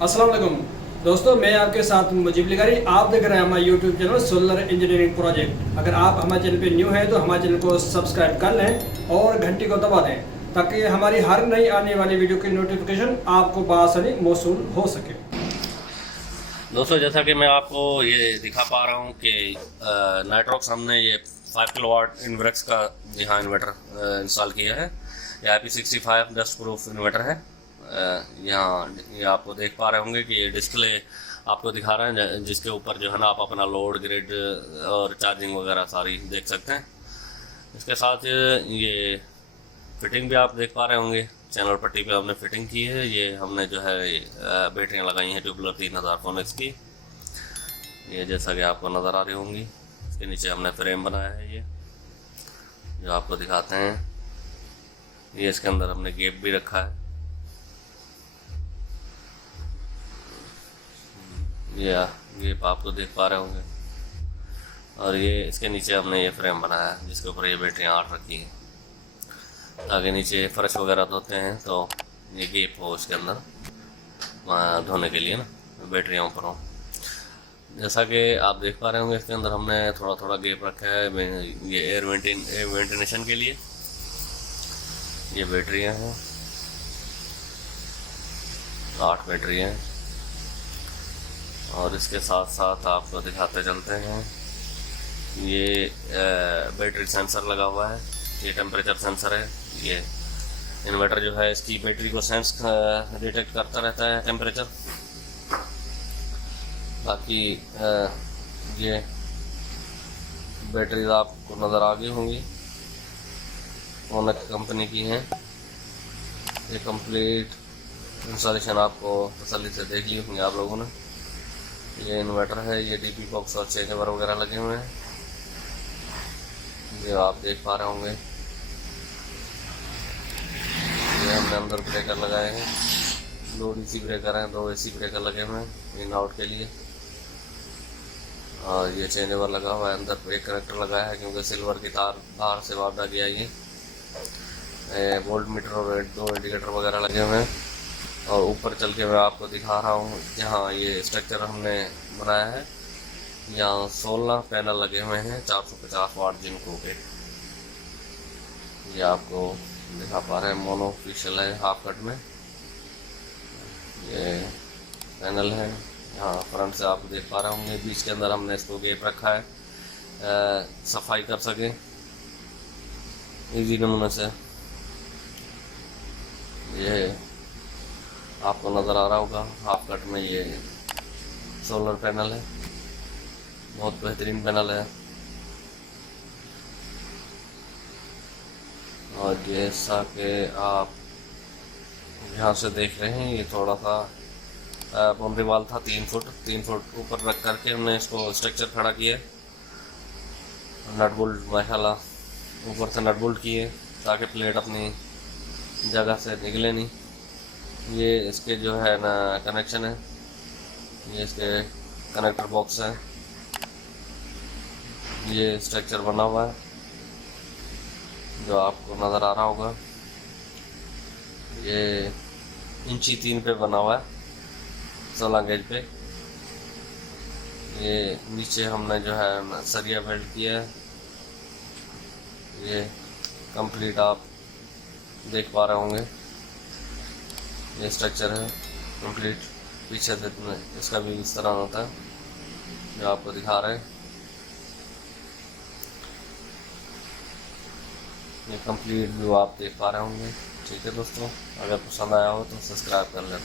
अस्सलाम वालेकुम दोस्तों, मैं आपके साथ मुजीब लिगारी। आप देख रहे हैं हमारा YouTube channel solar engineering project. अगर आप हमारे चैनल पे न्यू हैं तो हमारे चैनल को सब्सक्राइब कर लें और घंटी को दबा दें ताकि हमारी हर नई आने वाली वीडियो की नोटिफिकेशन आपको बआसानी मौसूल हो सके। दोस्तों, जैसा कि मैं आपको ये दिखा पा रहा हूँ कि नाइट्रॉक्स हमने ये 5 किलोवाट इन्वर्क्स का यहाँ इन्वर्टर इंस्टॉल किया है। ये IP65 डस्ट प्रूफ इन्वर्टर है। यहाँ ये आपको देख पा रहे होंगे कि ये डिस्प्ले आपको दिखा रहे हैं, जिसके ऊपर जो है ना आप अपना लोड ग्रिड और चार्जिंग वगैरह सारी देख सकते हैं। इसके साथ ये फिटिंग भी आप देख पा रहे होंगे, चैनल पट्टी पे हमने फिटिंग की है। ये हमने जो है बैटरियाँ लगाई हैं ट्यूबुलर 3000 फोनेक्स की, ये जैसा कि आपको नज़र आ रही होंगी। इसके नीचे हमने फ्रेम बनाया है, ये जो आपको दिखाते हैं। ये इसके अंदर हमने गेप भी रखा है, ये गेप आपको देख पा रहे होंगे। और ये इसके नीचे हमने ये फ्रेम बनाया है जिसके ऊपर ये बैटरियाँ 8 रखी हैं, ताकि नीचे फर्श वगैरह धोते हैं तो ये गेप हो उसके अंदर धोने के लिए ना, बैटरियाँ ऊपर हो। जैसा कि आप देख पा रहे होंगे, इसके अंदर हमने थोड़ा थोड़ा गेप रखा है ये एयर वेंटिलेशन के लिए। ये बैटरियाँ हैं, 8 बैटरियाँ हैं। और इसके साथ साथ आपको दिखाते चलते हैं, ये बैटरी सेंसर लगा हुआ है, ये टेम्परेचर सेंसर है। ये इन्वर्टर जो है इसकी बैटरी को सेंस डिटेक्ट करता रहता है टेम्परेचर। बाकी ये बैटरीज आपको नज़र आ गई होंगी, ओनक कंपनी की हैं। ये कंप्लीट इंस्टॉलेशन आपको तसल्ली से देख ली होंगी आप लोगों ने। ये इन्वर्टर है, ये DP बॉक्स और चेंजर वगैरह लगे हुए हैं, ये आप देख पा रहे होंगे। ये हमने अंदर ब्रेकर लगाए हैं, 2 DC ब्रेकर हैं, 2 AC ब्रेकर लगे हुए हैं इन आउट के लिए। और ये चेंजर लगा हुआ है, अंदर एक कनेक्टर लगाया है क्योंकि सिल्वर की तार बाहर से वापदा गया। ये वोल्ट मीटर और 2 इंडिकेटर वगैरह लगे हुए हैं। और ऊपर चल के मैं आपको दिखा रहा हूँ, जहाँ ये स्ट्रक्चर हमने बनाया है, यहाँ 16 पैनल लगे हुए हैं 450 वाट जिनको के। ये आपको दिखा पा रहे हैं, मोनोफिशियल है हाफ कट में ये पैनल है। यहाँ फ्रंट से आप देख पा रहे होंगे, बीच के अंदर हमने इसको गेप रखा है, सफाई कर सके इजी नमूने से। ये आपको नज़र आ रहा होगा, हाफ कट में ये सोलर पैनल है, बहुत बेहतरीन पैनल है। और जैसा कि आप यहाँ से देख रहे हैं, ये थोड़ा सा बाउंड्री वाल था 3 फुट ऊपर रख करके हमने इसको स्ट्रक्चर खड़ा किया। नट बोल्ट माशाल्लाह ऊपर से नट बोल्ट किए ताकि प्लेट अपनी जगह से निकले नहीं। ये इसके जो है ना कनेक्शन है, ये इसके कनेक्टर बॉक्स है, ये स्ट्रक्चर बना हुआ है जो आपको नज़र आ रहा होगा। ये इंची 3 पे बना हुआ है, 16 गेज पे। ये नीचे हमने जो है सरिया वेल्ड किया है, ये कंप्लीट आप देख पा रहे होंगे। ये स्ट्रक्चर है कंप्लीट, पीछे से इसका भी इस तरह होता है जो आपको दिखा रहे हैं। ये कंप्लीट व्यू आप देख पा रहे होंगे। ठीक है दोस्तों, अगर पसंद आया हो तो सब्सक्राइब कर लेना।